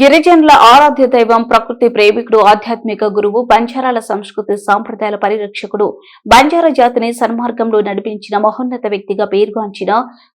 గిరిజనుల ఆరాధ్య దైవం, ప్రకృతి ప్రేమికుడు, ఆధ్యాత్మిక గురువు, బంజారాల సంస్కృతి సాంప్రదాయాల పరిరక్షకుడు, బంజారా జాతిని సన్మార్గంలో నడిపించిన మహోన్నత వ్యక్తిగా పేరుగాంచిన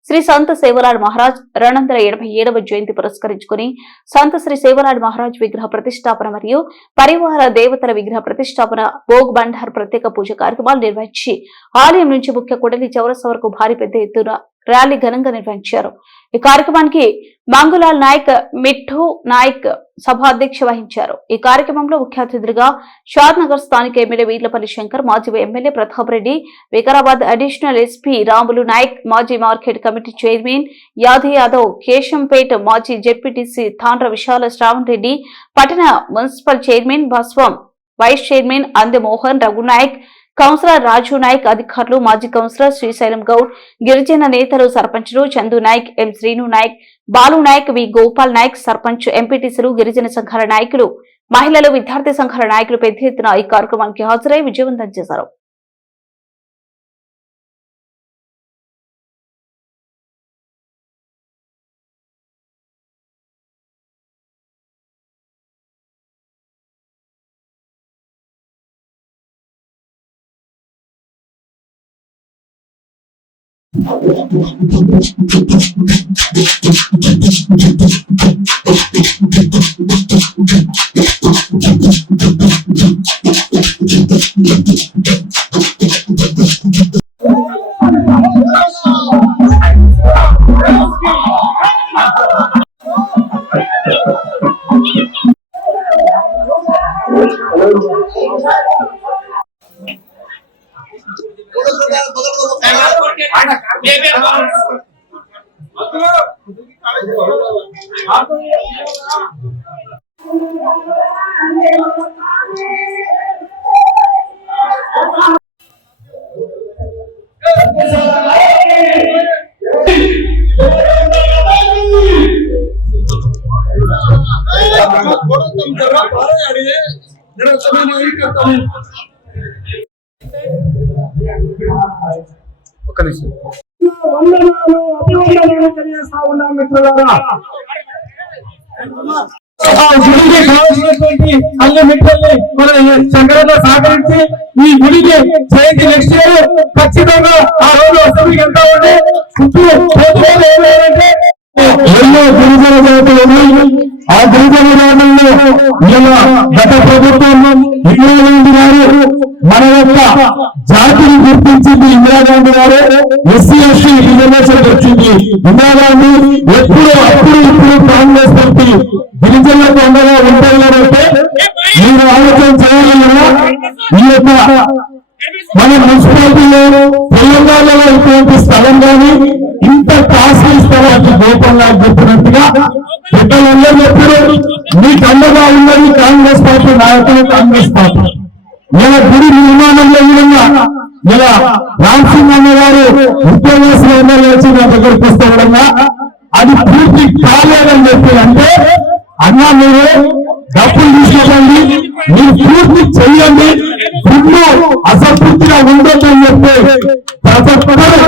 శ్రీ సంత సేవలాల్ మహారాజ్ 287వ జయంతి పురస్కరించుకుని సంత శ్రీ సేవలాల్ మహారాజ్ విగ్రహ ప్రతిష్టాపన మరియు పరివార దేవతల విగ్రహ ప్రతిష్టాపన, భోగ్ బండార్ ప్రత్యేక పూజ కార్యక్రమాలు నిర్వహించి ఆలయం నుంచి ముఖ్య కూడలి చౌరస్తా వరకు భారీ పెద్ద ఎత్తున ర్యాలీ ఘనంగా నిర్వహించారు. ఈ కార్యక్రమానికి మంగులాల్ నాయక్, మిఠు నాయక్ సభాధ్యక్ష వహించారు. ఈ కార్యక్రమంలో ముఖ్య అతిథులుగా షాద్ నగర్ స్థానిక ఎమ్మెల్యే వీర్లపల్లి శంకర్, మాజీ MLA Pratap Reddy, Vikarabad additional SP Ramulu Naik, మాజీ market committee chairman Yadav, Keshampet మాజీ జెడ్పీటీసీ తాండ్ర విశాల శ్రావణ్ రెడ్డి, పట్టణ municipal chairman Baswam, vice chairman Ande Mohan, Raghunayak, councillor Raju Naik, అధికారులు, మాజీ కౌన్సిలర్ శ్రీశైలం గౌడ్, గిరిజన నేతలు, సర్పంచులు చందు నాయక్, ఎం శ్రీను నాయక్, బాలు నాయక్, వి గోపాల్ నాయక్, సర్పంచ్, ఎంపీటీసీలు, గిరిజన సంఘాల నాయకులు, మహిళలు, విద్యార్థి సంఘాల నాయకులు పెద్ద ఎత్తున ఈ కార్యక్రమానికి హాజరై విజయవంతం చేశారు. అన్ని మిత్రుల్ని మన సంఘటన సహకరించి ఈ గుడికి జయంతి నెక్స్ట్ ఇయర్ ఖచ్చితంగా ఆ రోజు అసెంబ్లీకి వెళ్తా ఉంటే ఎన్నో గిరిజన జాతులు ఉన్నాయి. ఆ గిరిజన జాతుల్లో ఇలా గత ప్రభుత్వం ఇందిరాగాంధీ గారు మన యొక్క జాతిని గుర్తించింది. ఇందిరాగాంధీ గారు ఎస్సీ ఎస్టీ రిజర్వేషన్ వచ్చింది. ఇందిరాగాంధీ ఎప్పుడు అప్పుడు ఇప్పుడు కాంగ్రెస్ పార్టీ గిరిజనులకు అండగా ఉంటారంటే మీరు ఆలోచన చేయాలన్నా ఈ యొక్క మన మున్సిపాలిటీలో తెలంగాణలో ఇటువంటి స్థలం కానీ ఇంత కాస్ట్లీ స్థలానికి గోపంగా చెప్పినట్టుగా పెద్దలందరూ ఎప్పుడు మీకు అండగా ఉన్నది కాంగ్రెస్ పార్టీ నాయకులు, కాంగ్రెస్ పార్టీ. ఇలా గుడి నిర్మాణంలో విధంగా ఇలా రామ్ సింగ్ అన్న గారు ఉద్యోగస్తులు ఎమ్మెల్యే వచ్చి నా దగ్గరికి వస్తే విధంగా అది పూర్తి కాలేదని చెప్పి అంటే అన్నా మీరు డబ్బులు తీసుకోకండి, మీరు పూర్తి చెయ్యండి, గుడ్లు అసంతృప్తిగా ఉండొద్దని చెప్పి ప్రతి ఒక్కరు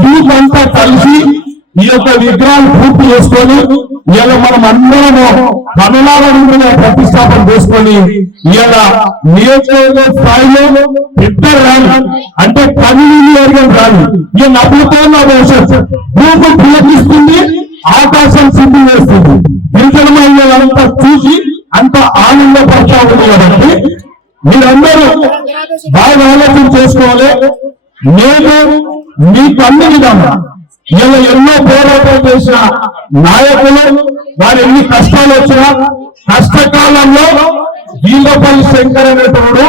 మీకంతా కలిసి ఈ యొక్క విగ్రహాలు పూర్తి చేసుకొని ఇలా మనం అందరము కమలావరంలో ప్రతిష్టాపన చేసుకొని ఇలా నియోజకవర్గ స్థాయిలో పెద్ద ర్యాలీ అంటే 10 నియోజకవర్గం ర్యాలీ ఈ నవ్వుతున్న భవిష్యత్తు భూమి పులకిస్తుంది, ఆకాశం సిద్ధి వేస్తుంది. గిరిజన మహిళలంతా చూసి అంత ఆనందపడతా ఉంది కాబట్టి మీరందరూ బాగా ఆలోచన చేసుకోవాలి. నేను మీకు అన్ని విధాలు ఇలా ఎన్నో పోరాటాలు చేసిన నాయకులు వారు ఎన్ని కష్టాలు వచ్చినా కష్టకాలంలో వీర్లపల్లి శంకర్ అనేటప్పుడు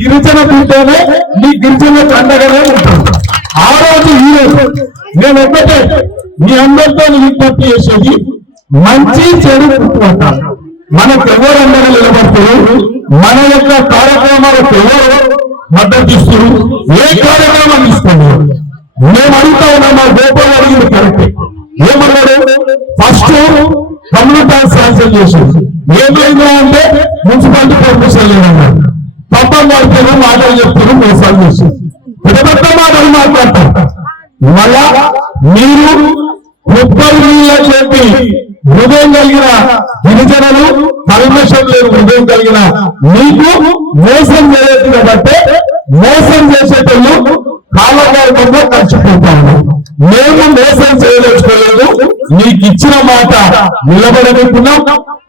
గిరిజన బిడ్డనే మీ గిరిజనకు అండగానే ఉంటాడు. ఆ రోజు ఈ రోజు నేను ఒక్కటే మీ అందరితో విజ్ఞప్తి చేసేది మంచి చెడు పుట్టుకుంటాను. మనకు ఎవరు అండగా నిలబడుతున్నారు, మన యొక్క కార్యక్రమాలకు ఎవరు మద్దతు ఇస్తారు, ఏ కార్యక్రమం ఇస్తున్నారు మేము అడుగుతా ఉన్నాం. మా గోపాల్ అడిగింది కరెక్ట్. ఏమన్నాడు? ఫస్ట్ కమ్యూనిటీ శాంక్షన్ చేసింది. ఏమైందా అంటే మున్సిపాలిటీ పర్మిషన్ లేదన్నాడు. తప్ప మాట్లాడు మాటలు చెప్తారు, మోసాలు చేసి పెద్ద మాటలు మాట్లాడతారు. మళ్ళా మీరు కొబ్బరి నీళ్ళ చెప్పి హృదయం కలిగిన గిరిజనులు, కల్మషం లేని హృదయం కలిగిన నీకు మోసం చేయలేదు కాబట్టి మోసం చేసేటోళ్ళు కాలకాలంలో ఖర్చుకుంటాము. మేము మోసం చేయదలుచుకోలేదు, నీకు ఇచ్చిన మాట నిలబడబెట్టున్నాం.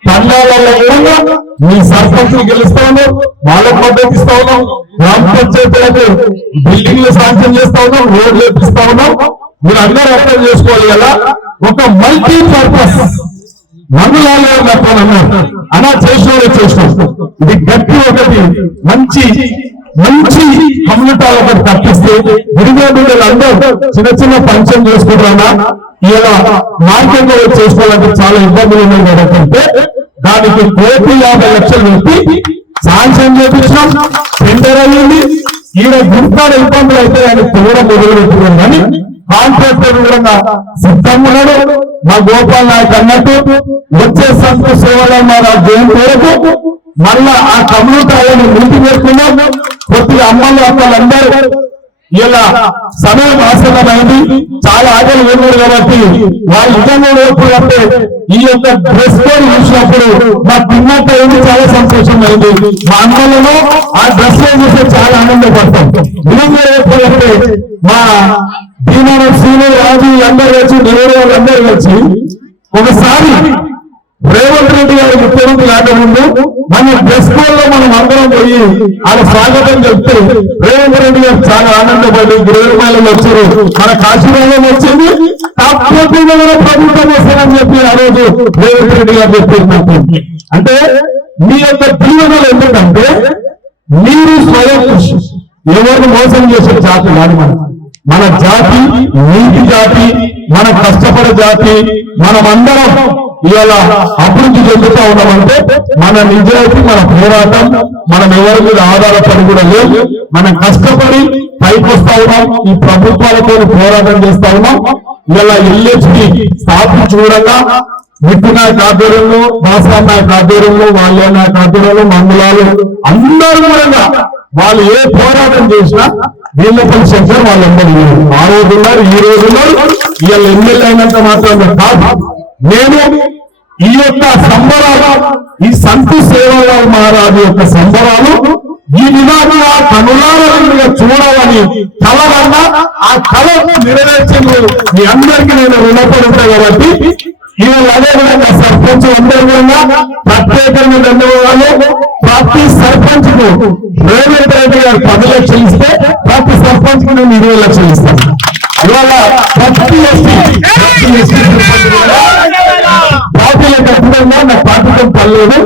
తండాలలో కూడా మీ సర్పంచులు గెలుస్తా ఉన్నాం, వాళ్ళకు మద్దతు ఇస్తా ఉన్నాం, గ్రామ పంచాయతీలకు బిల్డింగ్లు శాంక్షన్ చేస్తా ఉన్నాం, రోడ్లు వేపిస్తా ఉన్నాం. మీరు అందరూ అర్థం చేసుకోవాలి కదా, ఒక మల్టీ పర్పస్ మండలాలు అన్నారు అలా చేసినాం. ఇది గట్టి ఒకటి మంచి మంచి కమ్యూనిటాలు ఒకటి తప్పిస్తే గిరిజనులు అందరూ చిన్న చిన్న ఫంక్షన్ చేసుకుంటారా, ఇలా మార్కెట్ లో చేసుకోవాలంటే చాలా ఇబ్బందులు ఉన్నాయి కాబట్టి దానికి 1,50,00,000 పెట్టి శాంక్షన్ చేపించినాం. టెండర్ అయ్యింది. ఈయన గుర్తాల ఇబ్బందులు అయితే ఆయన కూడా మొదలు పెట్టుకున్నాం కానీ కాంట్రాక్టర్ కూడా సిద్ధంగా ఉన్నాడు. మా గోపాల్ నాయక్ అన్నట్టు వచ్చే సంస్థ సేవలు మా దేని వరకు మళ్ళా ఆ కమ్యూనిటీలను ముందు పెట్టుకున్నాం. కొద్దిగా అమ్మలు అక్కలందరూ ఇలా సమయం ఆసన్నమైంది, చాలా ఆటలు ఉన్నారు కాబట్టి వాళ్ళు నిజంగా అంటే ఈ యొక్క డ్రెస్ కోడ్ చూసినప్పుడు మా పిన్నట్టు అయింది, చాలా సంతోషం అయింది. మా అమ్మలను ఆ డ్రెస్ లో చూస్తే చాలా ఆనందపడతాం. నిజంగా అంటే మా దీనారాయణ శ్రీను రాజు అందరూ వచ్చి నెహ్రూ వాళ్ళందరూ వచ్చి ఒకసారి రేవంత్ రెడ్డి గారు ముఖ్యమంత్రి కాకముందు మన డ్రెస్ కోడ్ లో మనం అందరం పోయి ఆయన స్వాగతం చెప్తే రేవంత్ రెడ్డి గారు చాలా ఆనందపడి గృహమాలలో వచ్చారు, మన కాశీరాలో వచ్చింది తప్పకుండా ప్రభుత్వం వస్తారని చెప్పి ఆ రోజు రేవంత్ రెడ్డి గారు చెప్పారు. అంటే మీ యొక్క దీవెనలు ఎందుకంటే మీరు స్వయం కృషి, ఎవరిని మోసం చేసే జాతి కాదు మన జాతి, నీతి జాతి, మన కష్టపడే జాతి. మనమందరం ఇవాళ అభివృద్ధి చెందుతా ఉన్నామంటే మన నిజాయితీ, మన పోరాటం, మనం ఎవరి మీద ఆధారపడి కూడా లేదు. మనం కష్టపడి పైకి వస్తా ఉన్నాం, ఈ ప్రభుత్వాలతో పోరాటం చేస్తా ఉన్నాం. ఇలా ఎల్హెచ్పి స్థాపించి చూడంగా మిట్టు నాయక ఆధ్వర్యంలో, భాస్కర్ నాయక ఆధ్వర్యంలో, వాళ్ళ నాయక ఆధ్వర్యంలో, మండలాలు అందరూ కూడా వాళ్ళు ఏ పోరాటం చేసినా వీళ్ళపల్లి శంకర్ వాళ్ళందరూ ఆ రోజు ఉన్నారు, ఈ రోజు ఉన్నారు. వీళ్ళ ఎమ్మెల్యే అయినంత మాత్రమే కాదు, నేను ఈ యొక్క సంబరాలు, ఈ సంతు సేవల మహారాజు యొక్క సంబరాలు ఈ విధంగా కనులారంగా చూడాలని కళ వల్ల ఆ కళ నెరవేర్చింది మీ అందరికీ నేను రుణపడి ఉంటాను. కాబట్టి ఈరోజు అదేవిధంగా సర్పంచ్ అందరూ కూడా ప్రత్యేకంగా ధన్యవాదాలు. ప్రతి సర్పంచ్ కు రేవంత్ రెడ్డి గారు 10 లక్షలు ఇస్తే ప్రతి సర్పంచ్ కు నేను 20 లక్షలు ఇస్తాను. ఇవాళ ప్రతి పార్టీలకు ఖచ్చితంగా నా పార్టీతో పర్లేదు.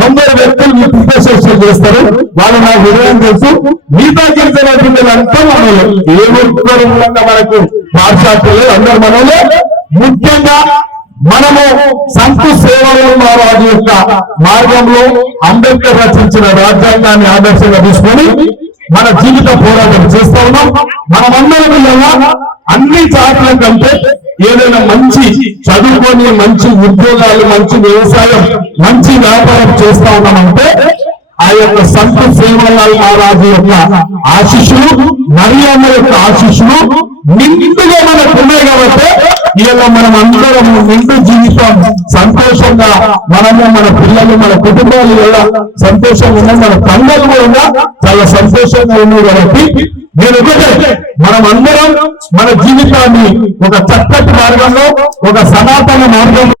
90 వ్యక్తులు మీ ప్రిపరేషన్ చేస్తారు, వాళ్ళు నా విధానం తెలుసు. మిగతా గెలిచిన పిల్లలంతా మనలో ఏ ఒక్కరు మనకు పాఠశాలలు అందరు మనలో. ముఖ్యంగా మనము సంతు సేవలు మహారాజు యొక్క మార్గంలో అంబేద్కర్ రచించిన రాజ్యాంగాన్ని ఆదర్శంగా తీసుకొని మన జీవిత పోరాటం చేస్తా ఉన్నాం. మనమందరం అన్ని జాతుల కంటే ఏదైనా మంచి చదువుకొని మంచి ఉద్యోగాలు, మంచి వ్యవసాయం, మంచి వ్యాపారం చేస్తా ఉన్నామంటే ఆ యొక్క సంతు సేవలాల్ మహారాజు యొక్క ఆశీస్సులు, మరియమ్మ యొక్క ఆశీస్సులు నిండుగా మనకు ఉన్నాయి. కాబట్టి ఇలా మనం అందరం నిండు జీవితం సంతోషంగా మనము, మన పిల్లలు, మన కుటుంబాలు ఎలా సంతోషంగా ఉన్నాం, మన పండుగలు కూడా చాలా సంతోషంగా ఉన్నాయి. కాబట్టి నేను ఒకటే, మనం అందరం మన జీవితాన్ని ఒక చక్కటి మార్గంలో, ఒక సనాతన మార్గంలో